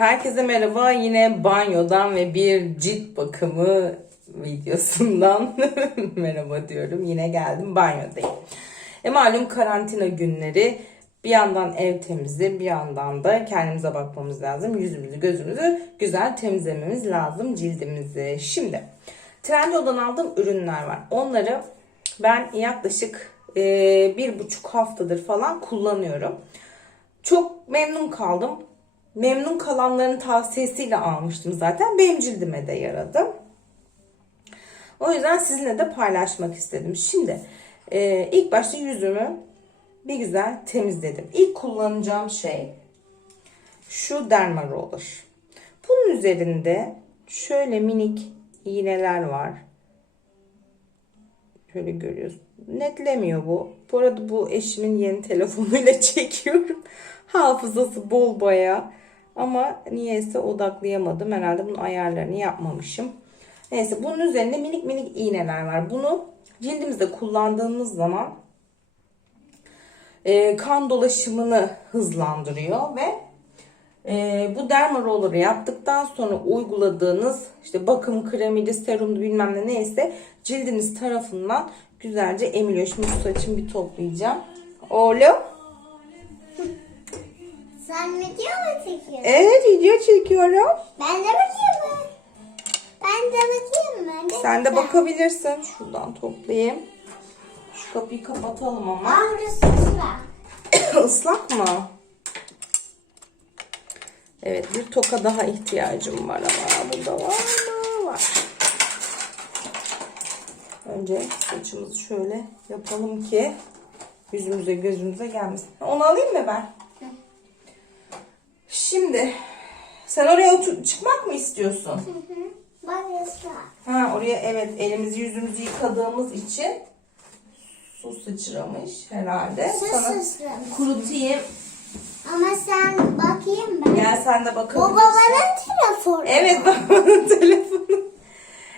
Herkese merhaba. Yine banyodan ve bir cilt bakımı videosundan merhaba diyorum. Yine geldim banyodayım. E malum karantina günleri. Bir yandan ev temizliği, bir yandan da kendimize bakmamız lazım. Yüzümüzü, gözümüzü güzel temizlememiz lazım cildimizi. Şimdi Trendyol'dan aldığım ürünler var. Onları ben yaklaşık e, bir buçuk haftadır falan kullanıyorum. Çok memnun kaldım. Memnun kalanların tavsiyesiyle almıştım zaten. Benim cildime de yaradı. O yüzden sizinle de paylaşmak istedim. Şimdi e, ilk başta yüzümü bir güzel temizledim. İlk kullanacağım şey şu derma roller. Bunun üzerinde şöyle minik iğneler var. Şöyle görüyoruz. Netlemiyor bu. Bu arada bu eşimin yeni telefonuyla çekiyorum. Hafızası bol baya. Ama niyeyse odaklayamadım. Herhalde bunun ayarlarını yapmamışım. Neyse bunun üzerinde minik minik iğneler var. Bunu cildimizde kullandığımız zaman e, kan dolaşımını hızlandırıyor ve e, bu derma roller'ı yaptıktan sonra uyguladığınız işte bakım kremiydi, serumdu bilmem ne neyse cildiniz tarafından güzelce emiliyor. Şimdi şu saçımı bir toplayacağım. Oğlum. Sen video mu çekiyorsun? Evet video çekiyorum. Ben de bakayım mı? Ben de bakayım mı? Ne Sen de güzel. bakabilirsin. Şuradan toplayayım. Şu kapıyı kapatalım ama. Aa burası sıra. Islak mı? Evet bir toka daha ihtiyacım var ama burada var mı? Var. Önce saçımızı şöyle yapalım ki yüzümüze gözümüze gelmesin. Onu alayım mı ben? Şimdi sen oraya otur çıkmak mı istiyorsun? Sıra. Ha oraya evet elimizi yüzümüzü yıkadığımız için su sıçramış herhalde. Su Sana sıçramış. kurutayım. Ama sen bakayım ben. Gel sen de Bu bakabilirsin. babanın telefonu. Evet babanın telefonu.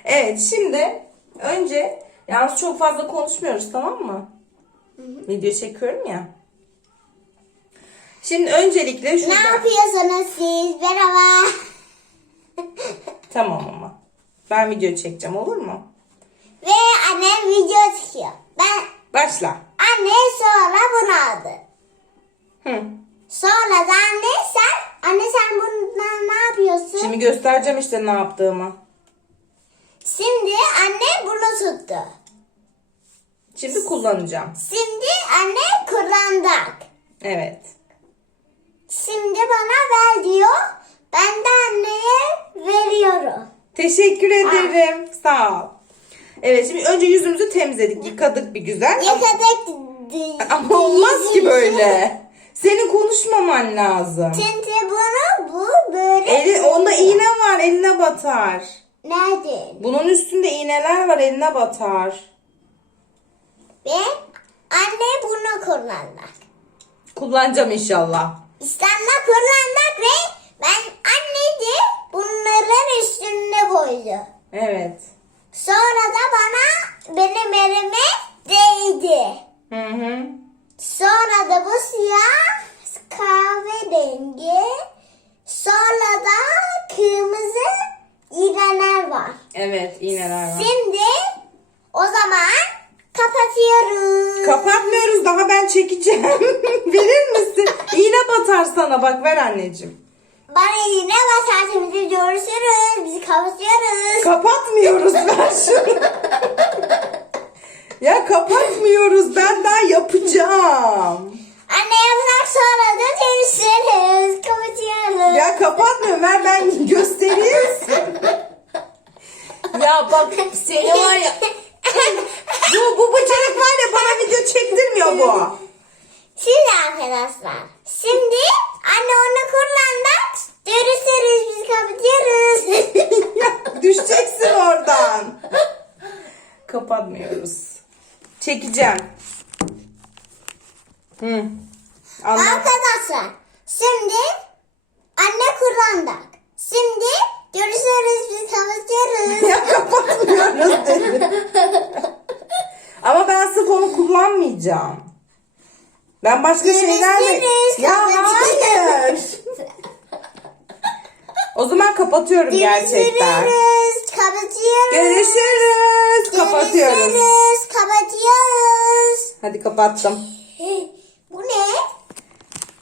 Evet şimdi önce yalnız çok fazla konuşmuyoruz tamam mı? Video çekiyorum ya. Şimdi öncelikle Ne şurada... yapıyorsunuz siz? Merhaba. Tamam ama. Ben video çekeceğim olur mu? Ve annem video çekiyor. Ben Başla. anne sonra bunu aldı. Hı. Sonra da anne sen anne sen bundan ne yapıyorsun? Şimdi göstereceğim işte ne yaptığımı. Şimdi anne bunu tuttu. Şimdi kullanacağım. Şimdi anne kullandık. Evet. Şimdi bana ver diyor. Ben de anneye veriyorum. Teşekkür ederim. Sağ ol. Evet şimdi önce yüzümüzü temizledik. Yıkadık bir güzel. Yıkadık. ama olmaz ki böyle. Senin konuşmaman lazım. Şimdi bunu bu böyle. Eli, onda iğne var eline batar. Nerede? Bunun üstünde iğneler var eline batar. Ve anne bunu kullandık. Kullanacağım inşallah. İstanbul'da kullandık ve ben anne de bunların üstüne koydu. Evet. Sonra da bana benim elime değdi. Hı hı. Sonra da bu siyah kahverengi. Sonra da kırmızı iğneler var. Evet iğneler var. Şimdi o zaman kapatıyoruz. Kapatmıyoruz daha ben çekeceğim. Verir batar sana bak ver anneciğim. Bana iğne basarsa bizi görüşürüz. Bizi kapatıyoruz. Kapatmıyoruz ben şunu. ya kapatmıyoruz ben daha yapacağım. Anne yapsak sonra da görüşürüz. Kapatıyoruz. Ya kapatmıyorum ver ben göstereyim. ya bak seni var ya. Bu, bu bıçak var ya bana video çektirmiyor bu. Arkadaşlar. Şimdi anne onu kullandık. Görüşürüz. Bizi kapatıyoruz. Düşeceksin oradan. Kapatmıyoruz. Çekeceğim. Hı. Anlat. arkadaşlar. Şimdi anne kullandık. Şimdi görüşürüz. Bizi kapatıyoruz. Ya kapatmıyoruz dedi. Ama ben sırf onu kullanmayacağım. Ben başka şeyler mi? Ya hayır. o zaman kapatıyorum gerçekten. Görüşürüz. Kapatıyoruz. Görüşürüz. Kapatıyoruz. Görüşürüz. Kapatıyoruz. Hadi kapattım. Bu ne?